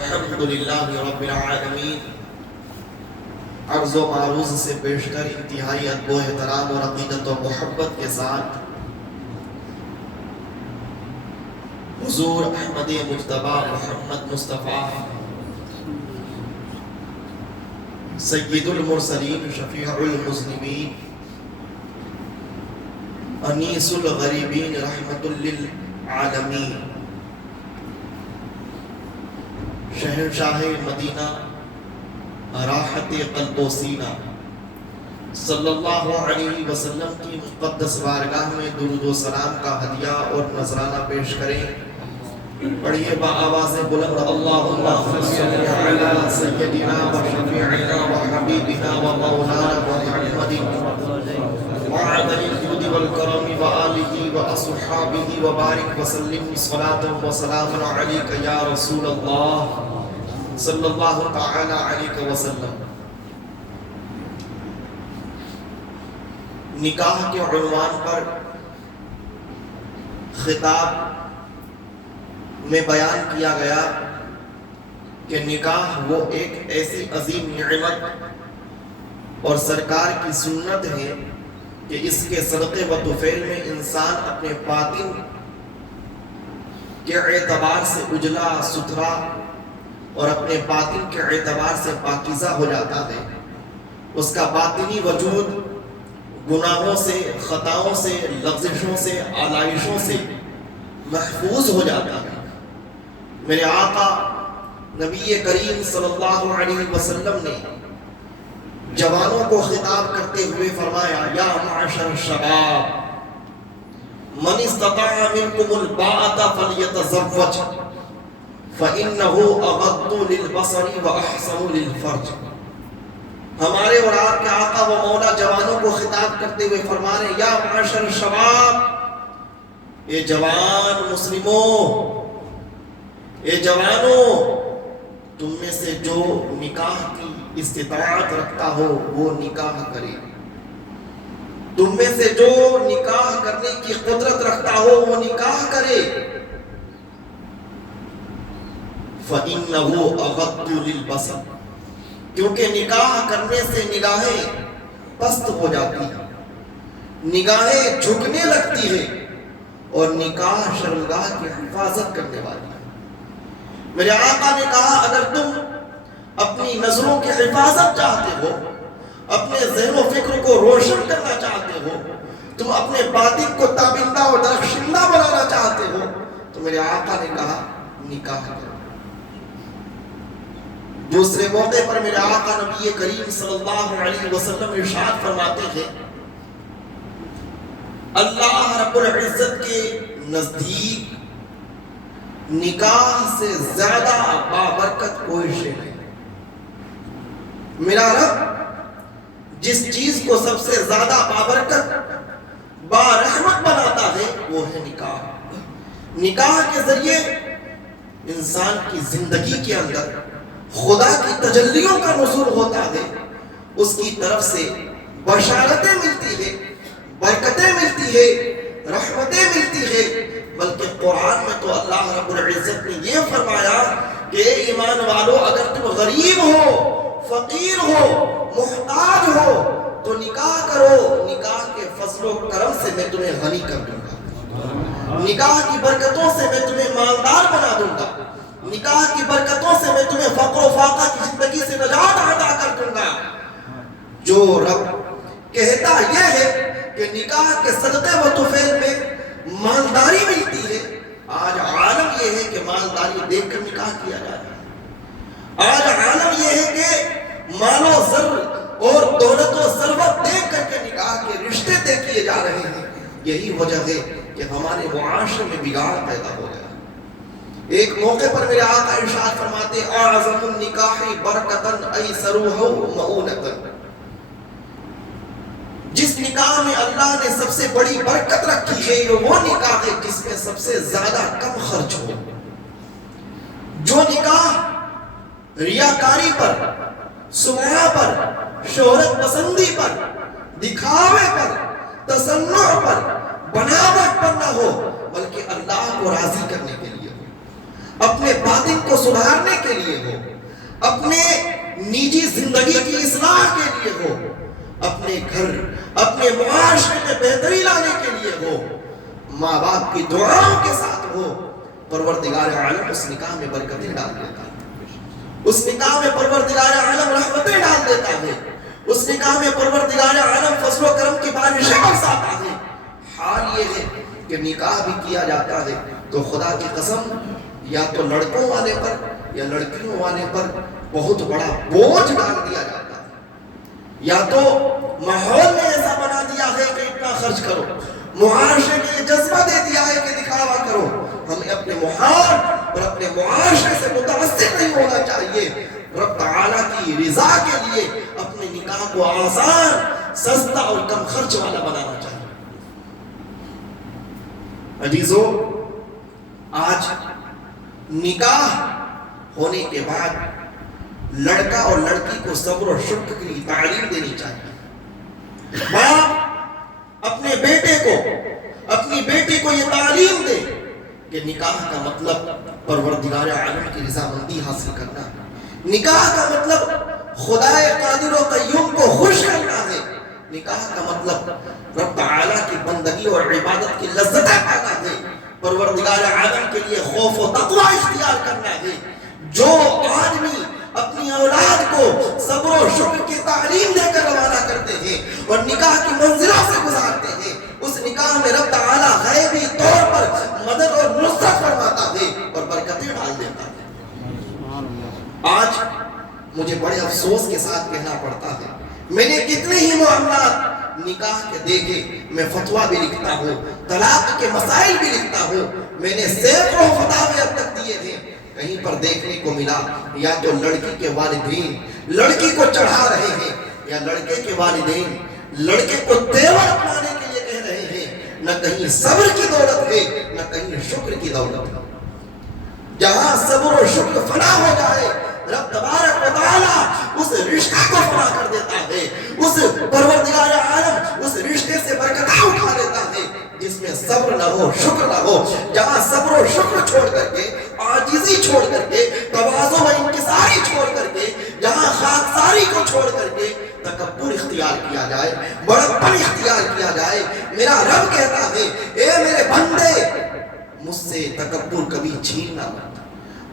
الحمدللہ رب العالمین۔ عرض و معروض سے پیش کر انتہائی ادب و احترام اور عقیدت و محبت کے ساتھ حضور احمد مجتبی محمد مصطفیٰ سید المرسلین شفیع المذنبین انیس الغریبین رحمت للعالمین شہنشاہ مدینہ راحت قلب و سینہ صلی اللہ علیہ وسلم کی مقدس بارگاہ میں درود و سلام کا ہدیہ اور نذرانہ پیش کریں۔ پڑھیے با آواز بلند اللہم صلی علی سیدنا و شفیعنا و حبیبنا و مولانا محمد وعد الجود والکرم و آلہ و اصحابہ و بارک وسلم صلاة و سلام علیک یا رسول اللہ صلی اللہ تعالی علیہ وسلم۔ نکاح کے عنوان پر خطاب میں بیان کیا گیا کہ نکاح وہ ایک ایسی عظیم نعمت اور سرکار کی سنت ہے کہ اس کے صدقے و طفیل میں انسان اپنے باطن کے اعتبار سے اجلا ستھرا اور اپنے باطن کے اعتبار سے پاکیزہ ہو جاتا ہے۔ اس کا باطنی وجود گناہوں سے، خطاؤں سے، لغزشوں سے، آلائشوں سے محفوظ ہو جاتا ہے۔ میرے آقا نبی کریم صلی اللہ علیہ وسلم نے جوانوں کو خطاب کرتے ہوئے فرمایا یا معاشر الشباب من استطاع منکم الباءۃ فلیتزوج فإنه أغض للبصر وأحسن للفرج۔ ہمارے اور آپ کے آقا و مولا جوانوں کو خطاب کرتے ہوئے فرما رہے یا معاشر الشباب، اے جوان مسلموں، اے جوانوں، تم میں سے جو نکاح کی استطاعت رکھتا ہو وہ نکاح کرے، تم میں سے جو نکاح کرنے کی قدرت رکھتا ہو وہ نکاح کرے۔ فَإِنَّهُ أَغَضُّ لِلْبَصَرِ، کیونکہ نکاح کرنے سے نگاہیں پست ہو جاتی ہیں، نگاہیں جھکنے لگتی ہیں، اور نکاح شرمگاہ کی حفاظت کرنے والی ہے۔ میرے آقا نے کہا اگر تم اپنی نظروں کی حفاظت چاہتے ہو، اپنے ذہن و فکر کو روشن کرنا چاہتے ہو، تم اپنے باطن کو تابندہ اور درخشندہ بنانا چاہتے ہو، تو میرے آقا نے کہا نکاح کرو۔ دوسرے موقع پر میرے آقا نبی کریم صلی اللہ علیہ وسلم ارشاد فرماتے ہیں اللہ رب العزت کے نزدیک نکاح سے زیادہ بابرکت کوئی شے نہیں۔ میرا رب جس چیز کو سب سے زیادہ بابرکت بارحمت بناتا ہے وہ ہے نکاح۔ نکاح کے ذریعے انسان کی زندگی کے اندر خدا کی تجلیوں کا نزول ہوتا ہے، اس کی طرف سے بشارتیں ملتی ہیں، برکتیں ملتی ہیں، رحمتیں ملتی ہیں۔ بلکہ قرآن میں تو اللہ رب العزت نے یہ فرمایا کہ ایمان والو اگر تم غریب ہو، فقیر ہو، محتاج ہو تو نکاح کرو، نکاح کے فضل و کرم سے میں تمہیں غنی کر دوں گا، نکاح کی برکتوں سے میں تمہیں مالدار بنا دوں گا، نکاح کی برکتوں سے میں تمہیں فقر و فاقہ کی زندگی سے نجات عطا کر دوں گا۔ جو رب کہتا یہ ہے کہ نکاح کے صدقے و طفیل میں مالداری ملتی ہے، آج عالم یہ ہے کہ مالداری دیکھ کر نکاح کیا جا رہا ہے۔ آج عالم یہ ہے کہ مال و زر اور دولت و ثروت دیکھ کر کے نکاح کے رشتے طے کیے جا رہے ہیں۔ یہی وجہ ہے کہ ہمارے معاشرے میں بگاڑ پیدا ہو گیا۔ ایک موقع پر میرے آقا ارشاد فرماتے اعظم النکاح برکتن ایسرہ مؤونتن، جس نکاح میں اللہ نے سب سے بڑی برکت رکھی ہے وہ نکاح ہے جس میں سب سے زیادہ کم خرچ ہو۔ جو نکاح ریاکاری پر، سمعہ پر، شہرت پسندی پر، دکھاوے پر، تصنع پر، بناوٹ پر نہ ہو، بلکہ اللہ کو راضی کرنے کے لیے ہو، اپنے باطن کو سدھارنے کے لیے ہو، اپنے نجی زندگی کی اصلاح کے لیے ہو، اپنے گھر اپنے معاشرے میں بہتری لانے کے لیے ہو، ماں باپ کی دعاؤں کے ساتھ ہو، پروردگار عالم اس نکاح میں برکتیں ڈال دیتا ہے، اس نکاح میں پروردگار عالم رحمتیں ڈال دیتا ہے، اس نکاح میں پروردگار عالم فضل و کرم کی بارشیں برساتا ہے۔ حال یہ ہے کہ نکاح بھی کیا جاتا ہے تو خدا کی قسم یا تو لڑکوں والے پر یا لڑکیوں والے پر بہت بڑا بوجھ ڈال دیا جاتا ہے، یا تو ماحول میں ایسا بنا دیا ہے کہ اتنا خرچ کرو، معاشرے میں یہ جذبہ دے دیا ہے کہ دکھاوا کرو۔ ہمیں اپنے ماحول اور اپنے معاشرے سے متاثر نہیں ہونا چاہیے، رب تعالیٰ کی رضا کے لیے اپنے نکاح کو آسان، سستا اور کم خرچ والا بنانا چاہیے۔ عزیزو، آج نکاح ہونے کے بعد لڑکا اور لڑکی کو صبر و شکر کی تعلیم دینی چاہیے۔ باپ اپنے بیٹے کو، اپنی بیٹی کو یہ تعلیم دے کہ نکاح کا مطلب پروردگار عالم کی رضامندی حاصل کرنا ہے، نکاح کا مطلب خدائے قادر و قیوم کو خوش کرنا ہے، نکاح کا مطلب رب تعالیٰ کی بندگی اور عبادت کی لذتیں پانا ہے، پروردگار عالم کے لیے خوف و تقوی اختیار کرنا ہے۔ جو آدمی اپنی اولاد کو صبر و شکر کی تعلیم دے کر روانہ کرتے ہیں اور نکاح کی منزلوں سے گزارتے ہیں، اس نکاح میں رب تعالیٰ غیبی طور پر مدد اور نصرت فرماتا ہے اور برکتیں ڈال دیتا ہے۔ آج مجھے بڑے افسوس کے ساتھ کہنا پڑتا ہے، میں نے کتنے ہی معاملات نکاح کے دیکھے، میں فتویٰ بھی لکھتا ہوں، طلاق کے مسائل بھی لکھتا ہوں، میں نے سینکڑوں فتاوے اب تک دیے ہیں، کہیں پر دیکھنے کو ملا یا تو لڑکی کے والدین لڑکی کو چڑھا رہے ہیں، یا لڑکے کے والدین لڑکے کو تیور اپنانے کے لیے کہہ رہے ہیں۔ نہ کہیں صبر کی دولت ہے، نہ کہیں شکر کی دولت ہے۔ جہاں صبر و شکر فنا ہو جائے، رب تبارک و تعالیٰ اس رشتہ کو فنا کر دیتا ہے، اس پروردگار عالم اس رشتے سے برکتیں اٹھا لیتا ہے جس میں صبر نہ ہو، شکر نہ ہو۔ جہاں صبر و شکر چھوڑ کر کے، عاجزی چھوڑ کر کے، تواضع و انکساری چھوڑ کر کے، جہاں خاکساری کو چھوڑ کر کے تکبر اختیار کیا جائے، بڑکپن اختیار کیا جائے، میرا رب کہتا ہے، اے میرے بندے، مجھ سے تکبر کبھی چھیننا مت،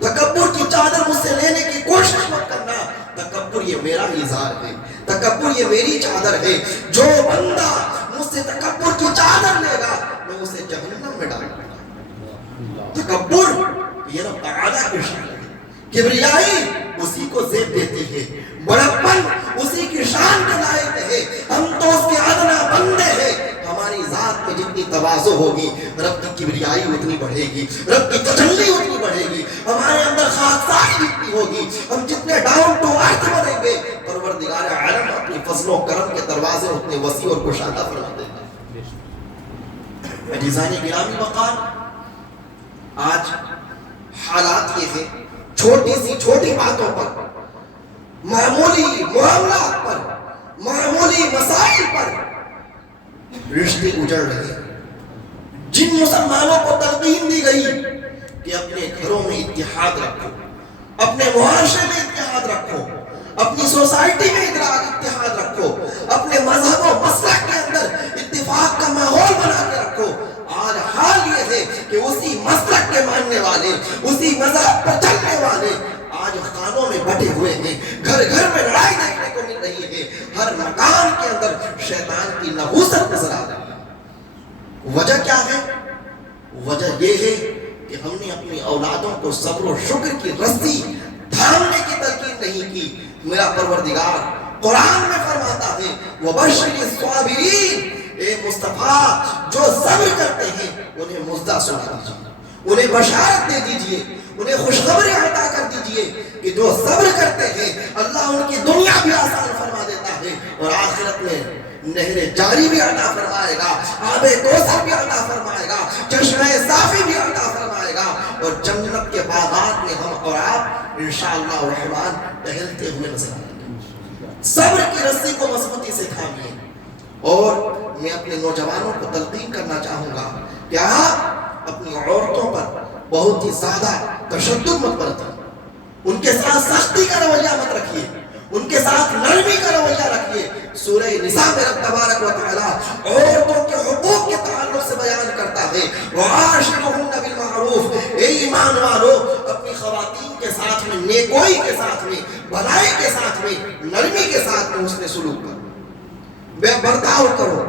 تکبر کی چادر مجھ سے لینے کی کوشش مت کرنا، تکبر یہ میرا اظہار ہے، تکبر یہ میری چادر ہے۔ جو بندہ مجھ سے تکبر کی چادر لے گا میں اسے جہنم میں ڈالوں گا۔ تکبر یہ رب تعالیٰ کی شان ہے، کبریائی اسی کو زیب دیتی ہے، بڑکپن اسی کی شان کے لائق ہے۔ ہم تو اس کے ادنا بندے ہیں، ہماری ذات میں جتنی تواضع ہوگی رب کی کبریائی اتنی بڑھے گی، رب کی تجلی اتنی بڑھے گی، ہمارے اندر خاکساری جتنی ہوگی، ہم جتنے ڈاؤن ٹو ارتھ بنیں گے، پروردگار عالم اپنی فضل و کرم کے دروازے اتنے وسیع اور کشادہ فرما دے گا۔ عزیزان گرامی وقار، آج حالات یہ ہیں، چھوٹی سی چھوٹی باتوں پر، معمولی معاملات پر، معمولی مسائل پر رشتے اجڑ رہے ہیں۔ جن مسلمانوں کو تلقین دی گئی کہ اپنے گھروں میں اتحاد رکھو، اپنے معاشرے میں اتحاد رکھو، اپنی سوسائٹی میں اتحاد رکھو، اپنے مذہب و مسلک کے اندر اتفاق کا ماحول بنا کے رکھو، آج حال یہ ہے کہ اسی مسلک کے ماننے والے، اسی مذہب پر چلنے والے آج خانوں میں بٹے ہوئے ہیں، گھر گھر میں لڑائی دیکھنے کو مل رہی ہے، ہر مکان کے اندر شیطان کی نحوست نظر آ رہی ہے۔ وجہ کیا ہے؟ وجہ یہ ہے کہ ہم نے اپنی اولادوں کو صبر و شکر کی رسی تھامنے کی تلقین نہیں کی۔ میرا پروردگار قرآن میں فرماتا ہے، وَبَشِّرِ الصَّابِرِينَ، اے مصطفیٰ جو صبر کرتے ہیں انہیں مزدہ سنا دیجیے، انہیں بشارت دے دیجیے، انہیں خوشخبری عطا کر دیجیے کہ جو صبر کرتے ہیں اللہ ان کی دنیا بھی آسان فرما دیتا ہے اور آخرت میں نہر جاری بھی عطا فرمائے گا، آب کوثر بھی عطا فرمائے گا، چشمہ صافی بھی عطا فرمائے گا، اور جنت کے باغات میں ہم اور آپ انشاءاللہ الرحمن ٹہلتے ہوئے نظر آئیں گے۔ صبر کی رسی کو مضبوطی سے تھامیے، اور میں اپنے نوجوانوں کو تلقین کرنا چاہوں گا کہ آپ اپنی عورتوں پر بہت ہی زیادہ تشدد مت برتیں، ان کے ساتھ سختی کا رویہ مت رکھیے، ان کے ساتھ نرمی کا رویہ رکھیے۔ سورہ نساء میں رب تبارک و تعالیٰ عورتوں کے حقوق کے تعلق سے بیان کرتا ہے، وَعَاشِرُهُنَّ بِالْمَعْرُوفِ، اے ایمان والو اپنی خواتین کے ساتھ میں نیکوئی کے ساتھ میں بھلائی کے ساتھ میں نرمی کے ساتھ میں حسن سلوک کرو، بے برتاؤ کرو۔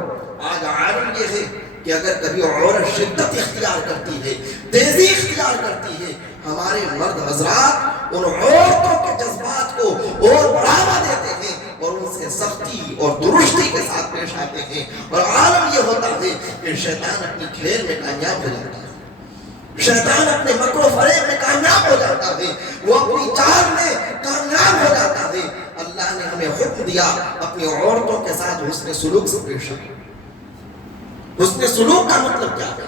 آج عالم یہ ہے کہ اگر کبھی عورت شدت اختیار کرتی ہے، تیزی اختیار کرتی ہے، ہمارے مرد حضرات ان عورتوں کے جذبات کو اور بڑھاوا دیتے ہیں اور ان سے سختی اور درستی کے ساتھ پیش آتے ہیں، اور عالم یہ ہوتا ہے کہ شیطان اپنی کھیل میں کامیاب ہو جاتا ہے، شیطان اپنے مکر و فریب میں کامیاب ہو جاتا ہے، وہ اپنی چال میں کامیاب ہو جاتا ہے۔ اللہ نے ہمیں حکم دیا اپنی عورتوں کے ساتھ حسن سلوک سے پیش آئے۔ حسن سلوک کا مطلب کیا ہے؟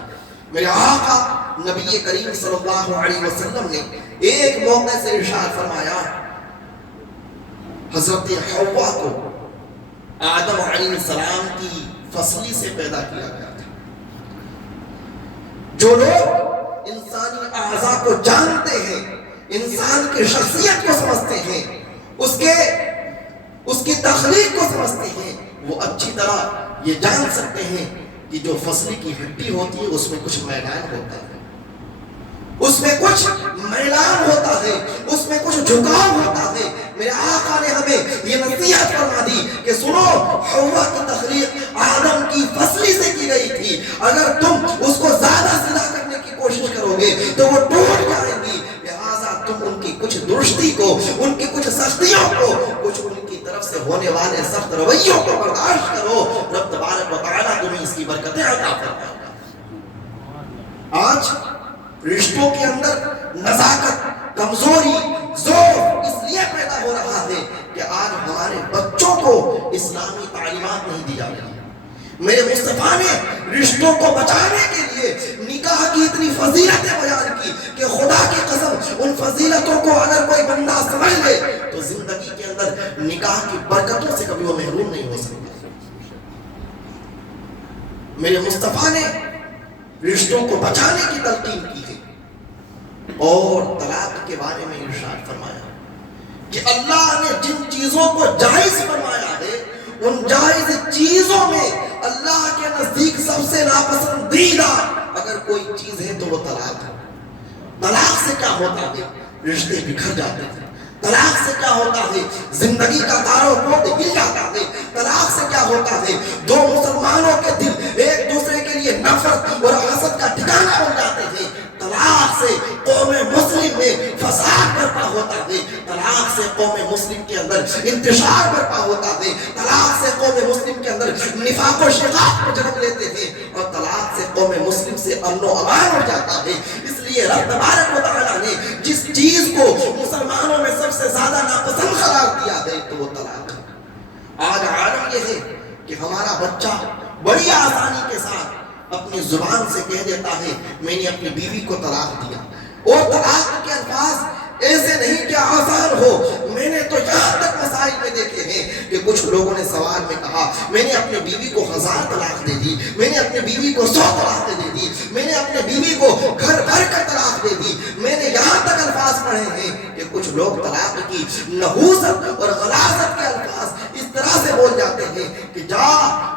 میرے آقا نبی کریم صلی اللہ علیہ وسلم نے ایک موقع سے ارشاد فرمایا، حضرت حوا کو آدم علیہ السلام کی فصلی سے پیدا کیا گیا تھا۔ جو لوگ انسانی اعضاء کو جانتے ہیں، انسان کی شخصیت کو سمجھتے ہیں، اس کی تخلیق کو سمجھتے ہیں، وہ اچھی طرح یہ جان سکتے ہیں کہ جو فصلی کی ہڈی ہوتی ہے اس میں کچھ میلان ہوتا ہے، اس میں کچھ میلان ہوتا ہے، اس میں کچھ جھکاؤ ہوتا ہے۔ میرے آقا نے ہمیں یہ نصیحت فرما دی کہ سنو، حوا کی تخلیق آدم کی فصلی سے کی گئی تھی، اگر تم اس کو زیادہ سیدھا کرنے کی کوشش کرو گے تو وہ ٹوٹ جائیں گی، لہٰذا تم ان کی کچھ درستی کو، ان کی کچھ سختیوں کو، کچھ ان کی طرف سے ہونے والے سخت رویوں کو برداشت کرو، رب تبارک و تعالیٰ تمہیں اس کی برکتیں عطا فرمائے گا۔ آج رشتوں کے اندر نزاکت، کمزوری، ضعف اس لیے پیدا ہو رہا ہے کہ آج ہمارے بچوں کو اسلامی تعلیمات نہیں دی جا رہی۔ میرے مصطفیٰ نے رشتوں کو بچانے کے لیے نکاح کی اتنی فضیلتیں بیان کی کہ خدا کی قسم ان فضیلتوں کو اگر کوئی بندہ سمجھ لے تو زندگی کے اندر نکاح کی برکتوں سے کبھی وہ محروم نہیں ہو سکتا۔ میرے مصطفیٰ نے رشتوں کو بچانے کی تلقین کی ہے اور طلاق کے بارے میں ارشاد فرمایا کہ اللہ نے جن چیزوں کو جائز فرمایا ہے ان جائز چیزوں میں اللہ کے نزدیک سب سے ناپسندیدہ اگر کوئی چیز ہے تو وہ طلاق ہے۔ طلاق سے کیا ہوتا ہے؟ رشتے بکھر جاتے ہیں۔ طلاق سے کیا ہوتا ہے؟ زندگی کا دار و بوجھ ہل جاتا ہے۔ طلاق سے کیا ہوتا ہے؟ دو مسلمانوں کے دل ایک دوسرے کے لیے نفرت اور حسد کا ٹھکانہ بن جاتے ہیں۔ طلاق سے قوم مسلم میں فساد برپا ہوتا ہے، طلاق سے قوم مسلم کے اندر انتشار برپا ہوتا ہے، طلاق سے قوم مسلم کے اندر نفاق و شقاق کو جنم لیتے ہیں، اور طلاق سے قوم مسلم سے امن و امان ہو جاتا ہے۔ اس لیے رب تبارک و تعالیٰ نے جس چیز کو مسلمانوں میں سب سے زیادہ ناپسند قرار دیا ہے تو وہ طلاق ہے۔ آج عالم یہ ہے کہ ہمارا بچہ بڑی آسانی کے ساتھ اپنی زبان سے کہہ دیتا ہے میں نے اپنی بیوی کو طلاق دیا، اور طلاق کے الفاظ ایسے نہیں کہ آسان ہو۔ میں نے تو یہاں تک مسائل میں دیکھے ہیں کہ کچھ لوگوں نے سوال میں کہا میں نے اپنی بیوی کو 1000 طلاق دے دی، میں نے اپنی بیوی کو 100 طلاق دے دی، میں نے اپنی بیوی کو گھر بھر کر طلاق دے دی۔ میں نے یہاں تک الفاظ پڑھے ہیں کہ کچھ لوگ طلاق کی نحوست اور غلاظت کے الفاظ اس طرح سے بول جاتے ہیں کہ جا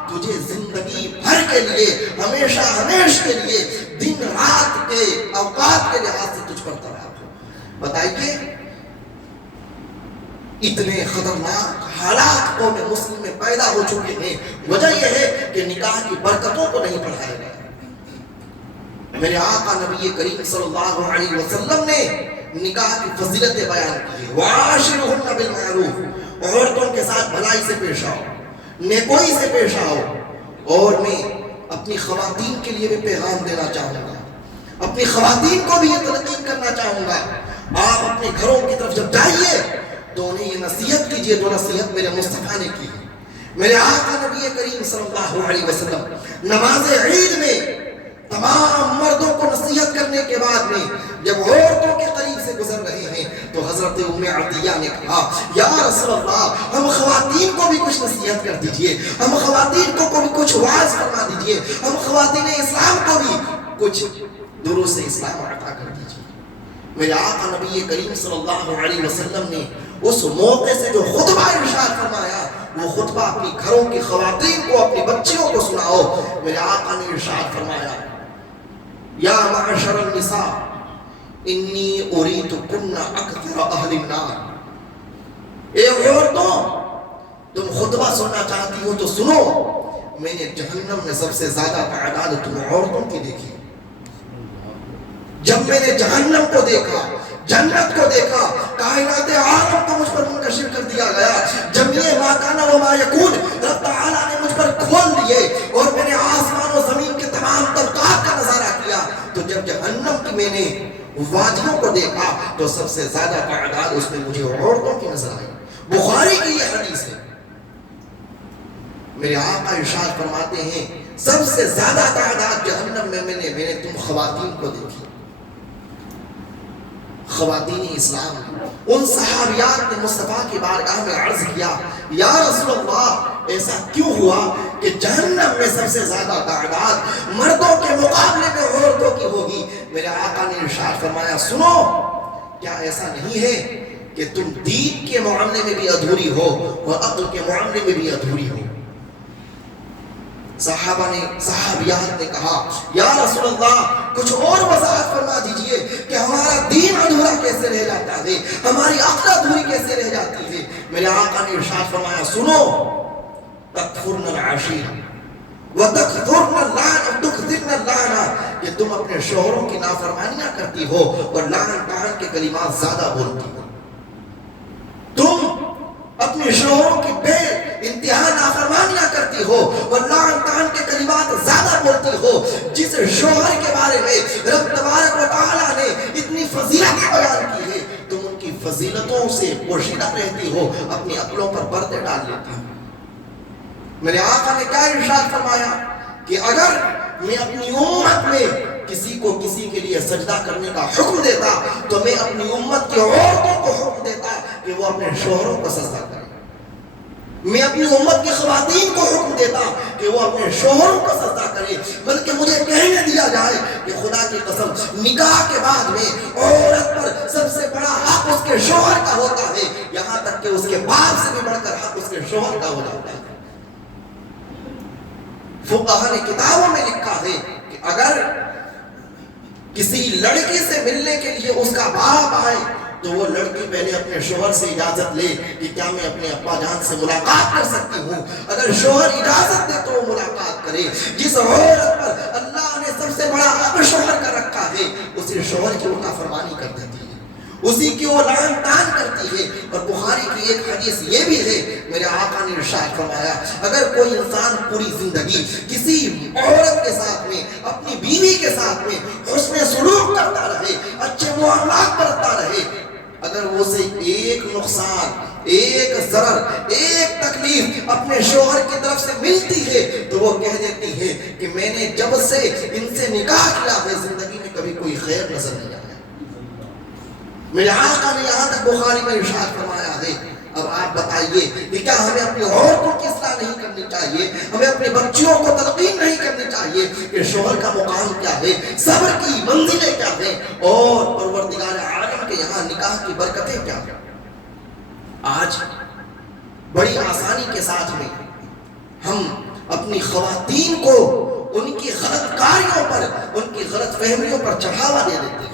تجھے زندگی بھر کے لیے، ہمیشہ ہمیشہ کے لیے، دن رات کے اوقات کے لحاظ سے تجھ پر طلاق ہو۔ بتائیے اتنے خطرناک حالات قوم مسلم میں پیدا ہو چکے ہیں، وجہ یہ ہے کہ نکاح کی برکتوں کو نہیں پڑھایا گیا۔ میرے آقا نبی کریم صلی اللہ علیہ وسلم نے نکاح کی فضیلتیں بیان کی، وَعَاشِرُهُنَّ بِالْمَعْرُوفِ، عورتوں کے ساتھ بھلائی سے پیش آؤ، نیکوئی سے پیش آؤ۔ اور میں اپنی خواتین کے لیے بھی پیغام دینا چاہوں گا، اپنی خواتین کو بھی یہ تلقین کرنا چاہوں گا، آپ اپنے گھروں کی طرف جب جائیے تو انہیں یہ نصیحت کیجئے جو نصیحت میرے مصطفیٰ نے کی ہے۔ میرے آقا نبی کریم صلی اللہ علیہ وسلم نماز عید میں تمام مردوں کو نصیحت کرنے کے بعد میں جب عورتوں کے قریب سے گزر رہے ہیں تو حضرت ام عطیہ نے کہا یا رسول اللہ ہم خواتین کو بھی کچھ نصیحت کر دیجئے، ہم خواتین کو بھی کچھ واعظ فرما دیجئے، ہم خواتین اسلام کو بھی کچھ دروس اسلام عطا کر دیجئے۔ میرے آقا نبی کریم صلی اللہ علیہ وسلم نے اس موقع سے جو خطبہ ارشاد فرمایا، وہ خطبہ اپنی گھروں کی خواتین کو، اپنی بچیوں کو سناؤ۔ میرے آقا نے ارشاد فرمایا، یا معشر النساء انی اریدکن اکثر اہل النار۔ اے عورتوں، تم خطبہ سننا چاہتی ہو تو سنو، میں نے جہنم میں سب سے زیادہ تعداد تم عورتوں کی دیکھی۔ جب میں نے جہنم کو دیکھا، جنت کو دیکھا، کائنات عالم کو مجھ پر منتشر کر دیا گیا، جمیع ما کان و ما یکون رب تعالیٰ نے مجھ پر کھول دیے، اور میں نے آسمان و زمین کے تمام طبقات کا نظارہ کیا، تو جب جہنم کی میں نے وادیوں کو دیکھا تو سب سے زیادہ تعداد اس میں مجھے عورتوں کی نظر آئی۔ بخاری کی یہ حدیث ہے۔ میرے آقا ارشاد فرماتے ہیں سب سے زیادہ تعداد جہنم میں میں نے تم خواتین کو دیکھی۔ خواتین اسلام، ان صحابیات نے مصطفیٰ کی بارگاہ میں عرض کیا، یا رسول اللہ ایسا کیوں ہوا کہ جہنم میں سب سے زیادہ تعداد مردوں کے مقابلے میں عورتوں کی ہوگی؟ میرے آقا نے ارشاد فرمایا، سنو، کیا ایسا نہیں ہے کہ تم دین کے معاملے میں بھی ادھوری ہو اور عقل کے معاملے میں بھی ادھوری ہو؟ صحابیات نے کہا، یا رسول اللہ کچھ اور وضاحت فرما دیجئے کہ ہمارا دین ادھورا کیسے رہ جاتا ہے، ہماری عقل ادھوری کیسے رہ جاتی ہے؟ میرے آقا نے ارشاد فرمایا، سنو، تکفرن العشیر وتکفرن اللعن، کہ تم اپنے شوہروں کی نافرمانیاں کرتی ہو اور لعن طعن کے کلمات زیادہ بولتی ہو۔ تم اپنے شوہروں کی بے انتہا نافرمانیاں کرتی ہو اور لعن طعن کے کلمات زیادہ بولتی ہو۔ جس شوہر کے بارے میں رب تبارک و تعالیٰ نے اتنی فضیلت بیان کی ہے، تم ان کی فضیلتوں سے پوشیدہ رہتی ہو، اپنی عقلوں پر پردے ڈال لیتی ہو۔ میرے آقا نے کیا ارشاد فرمایا کہ اگر میں اپنی امت میں کسی کو کسی کے لیے سجدہ کرنے کا حکم دیتا تو میں اپنی امت کی عورتوں کو حکم دیتا کہ وہ اپنے شوہروں کو سجدہ کریں۔ میں اپنی امت کی خواتین کو حکم دیتا کہ وہ اپنے شوہروں کو سجدہ کرے، بلکہ مجھے کہنے دیا جائے کہ خدا کی قسم نکاح کے بعد میں عورت پر سب سے بڑا حق اس کے شوہر کا ہوتا ہے، یہاں تک کہ اس کے باپ سے بھی بڑھ کر حق اس کے شوہر کا ہو جاتا ہے۔ فقہا نے کتابوں میں لکھا ہے کہ اگر کسی لڑکی سے ملنے کے لیے اس کا باپ آئے تو وہ لڑکی پہلے اپنے شوہر سے اجازت لے کہ کیا میں اپنے ابا جان سے ملاقات کر سکتی ہوں۔ اگر شوہر اجازت دے تو وہ ملاقات کرے۔ جس عورت پر اللہ نے سب سے بڑا حق شوہر کا رکھا ہے، اسی شوہر کی وہ نافرمانی کر دیتی ہے، اسی کی وہ لعن طعن کرتی ہے۔ اور بخاری کی ایک حدیث یہ بھی ہے، میرے آقا نے ارشاد فرمایا، اگر کوئی انسان پوری زندگی کسی عورت کے ساتھ میں، اپنی بیوی کے ساتھ میں حسن سلوک کرتا رہے، اچھے معاملات برتتا رہے، اگر وہ سے ایک نقصان، ایک ضرر، ایک تکلیف اپنے شوہر کی طرف سے ملتی ہے تو وہ کہہ دیتی ہے کہ میں نے جب سے ان سے نکاح کیا ہے زندگی میں کبھی کوئی خیر نظر نہیں آیا۔ میرے آقا نے یہاں تک بخاری میں ارشاد فرمایا ہے۔ اب آپ بتائیے کہ کیا ہمیں اپنی عورتوں کی اصلاح نہیں کرنی چاہیے؟ ہمیں اپنی بچیوں کو تلقین نہیں کرنی چاہیے کہ شوہر کا مقام کیا ہے، صبر کی منزلیں کیا ہیں، اور پروردگار عالم کے یہاں نکاح کی برکتیں کیا ہیں؟ آج بڑی آسانی کے ساتھ میں ہم اپنی خواتین کو ان کی غلط کاریوں پر، ان کی غلط فہمیوں پر چڑھاوا دے دیتے ہیں۔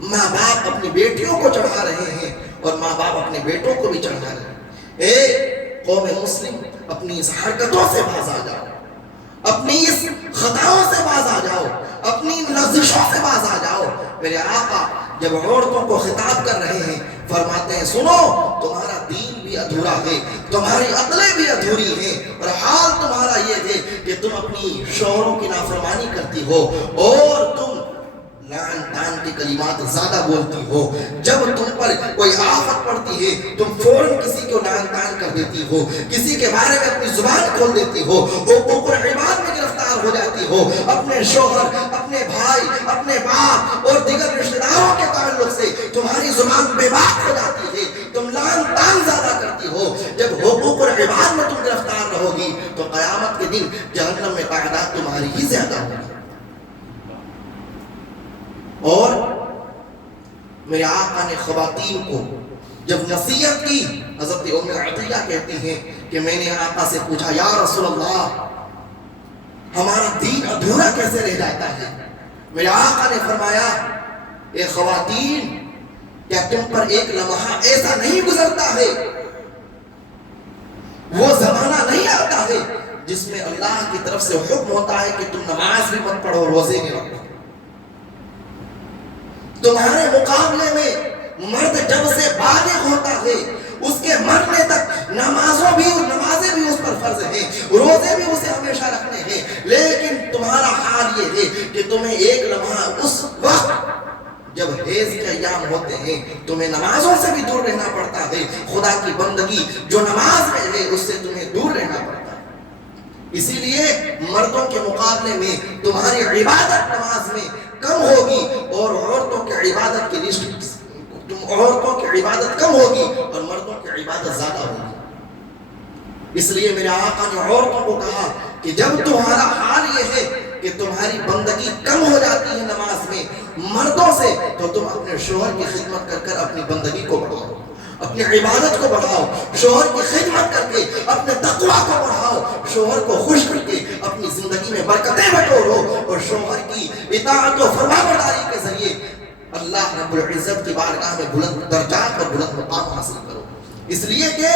ماں باپ اپنی بیٹیوں کو چڑھا رہے ہیں اور ماں باپ اپنے بیٹوں کو بھی چڑھا رہے ہیں۔ اے قوم مسلم، اپنی اس حرکتوں سے باز آ جاؤ، اپنی اس خطاؤں سے باز آ جاؤ، اپنی لغزشوں سے باز آ جاؤ۔ میرے آقا جب عورتوں کو خطاب کر رہے ہیں فرماتے ہیں، سنو، تمہارا دین بھی ادھورا ہے، تمہاری عقلیں بھی ادھوری ہیں، اور حال تمہارا یہ ہے کہ تم اپنی شوہروں کی نافرمانی کرتی ہو اور تم لعن طعن کی کلمات زیادہ بولتی ہو۔ جب تم پر کوئی آفت پڑتی ہے تم فوراً کسی کو لعن طعن کر دیتی ہو، کسی کے بارے میں اپنی زبان کھول دیتی ہو، حقوق العباد میں گرفتار ہو جاتی ہو، اپنے شوہر، اپنے بھائی، اپنے باپ اور دیگر رشتہ داروں کے تعلق سے تمہاری زبان بے باک ہو جاتی ہے، تم لعن طعن زیادہ کرتی ہو۔ جب حقوق العباد میں تم گرفتار رہو گی تو قیامت کے دن جہنم میں تعداد تمہاری ہی زیادہ ہوگی۔ اور آقا نے خواتین کو جب نصیحت کی، حضرت ام عطیہ کہتی ہیں کہ میں نے آقا سے پوچھا یا رسول اللہ ہمارا دین ادھورا کیسے رہ جاتا ہے؟ میرے آقا نے فرمایا اے خواتین کیا تم پر ایک لمحہ ایسا نہیں گزرتا ہے، وہ زمانہ نہیں آتا ہے جس میں اللہ کی طرف سے حکم ہوتا ہے کہ تم نماز بھی مت پڑھو روزے نہیں رکھو، تمہارے مقابلے میں مرد جب سے بالغ ہوتا ہے اس کے مرنے تک نمازیں بھی اس پر فرض ہیں، روزے بھی اسے ہمیشہ رکھنے ہیں، لیکن تمہارا حال یہ ہے کہ تمہیں ایک لمحہ اس وقت جب حیض کے ایام ہوتے ہیں تمہیں نمازوں سے بھی دور رہنا پڑتا ہے، خدا کی بندگی جو نماز میں ہے اس سے تمہیں دور رہنا پڑتا ہے، اسی لیے مردوں کے مقابلے میں تمہاری عبادت نماز میں کم ہوگی اور عورتوں کی عبادت کی لسٹ عورتوں کی عبادت کم ہوگی اور مردوں کی عبادت زیادہ ہوگی۔ اس لیے میرے آقا نے عورتوں کو کہا کہ جب تمہارا حال یہ ہے کہ تمہاری بندگی کم ہو جاتی ہے نماز میں مردوں سے، تو تم اپنے شوہر کی خدمت کر کر اپنی بندگی کو بڑھاؤ، اپنی عبادت کو بڑھاؤ، شوہر کی خدمت کر کے اپنے تقویٰ کو بڑھاؤ، شوہر کو خوش کر کے اپنی زندگی میں برکتیں بٹورو اور شوہر کی اطاعت و فرمانبرداری کے ذریعے اللہ رب العزت کی بارگاہ میں بلند درجات اور بلند مقام حاصل کرو۔ اس لیے کہ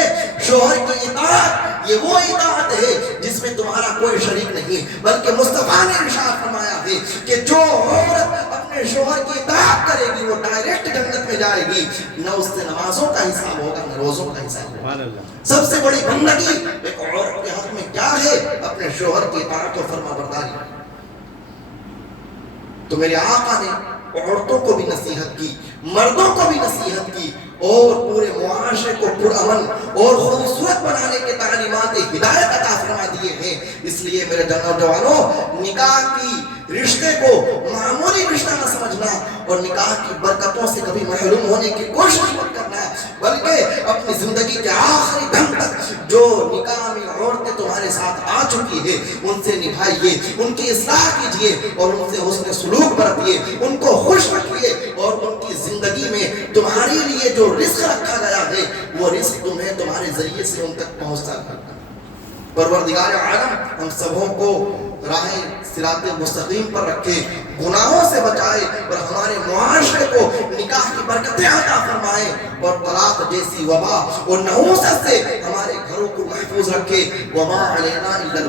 شوہر کی اطاعت یہ وہ اطاعت ہے جس میں تمہارا کوئی شریک نہیں، بلکہ مصطفیٰ نے ارشاد فرمایا ہے کہ جو عورت اپنے شوہر کی اطاعت کرے گی وہ ڈائریکٹ جنت میں جائے گی، نہ اس سے نمازوں کا حساب ہوگا نہ روزوں کا حساب ہوگا۔ سب سے بڑی بندگی ایک عورت کے حق میں کیا ہے؟ اپنے شوہر کی اطاعت و فرمانبرداری۔ تو میرے آقا نے عورتوں کو بھی نصیحت کی، مردوں کو بھی نصیحت کی اور پورے معاشرے کو پرامن اور خوبصورت بنانے کے تعلیمات ہدایت عطا فرما دیے ہیں۔ اس لیے میرے نوجوانوں نکاح کی رشتے کو معمولی رشتہ نہ سمجھنا اور نکاح کی برکتوں سے کبھی محروم ہونے کی کوشش مت کرنا، بلکہ اپنی زندگی کے آخری دم تک جو نکاح میں عورتیں تمہارے ساتھ آ چکی ہے ان سے نبھائیے، ان کی اصلاح کیجیے اور ان سے حسن سلوک برتیے، ان کو خوش رکھیے اور ان کی زندگی میں تمہارے لیے جو رزق رکھا گیا ہے وہ رزق تمہیں تمہارے ذریعے سے ان تک پہنچتا کرنا۔ پروردگار عالم ہم سبوں کو راہ صراط مستقیم پر رکھے، گناہوں سے بچائے اور ہمارے معاشرے کو نکاح کی برکتیں عطا فرمائے اور طلاق جیسی وبا اور نحوست سے ہمارے گھروں کو محفوظ رکھے۔ وما علینا الا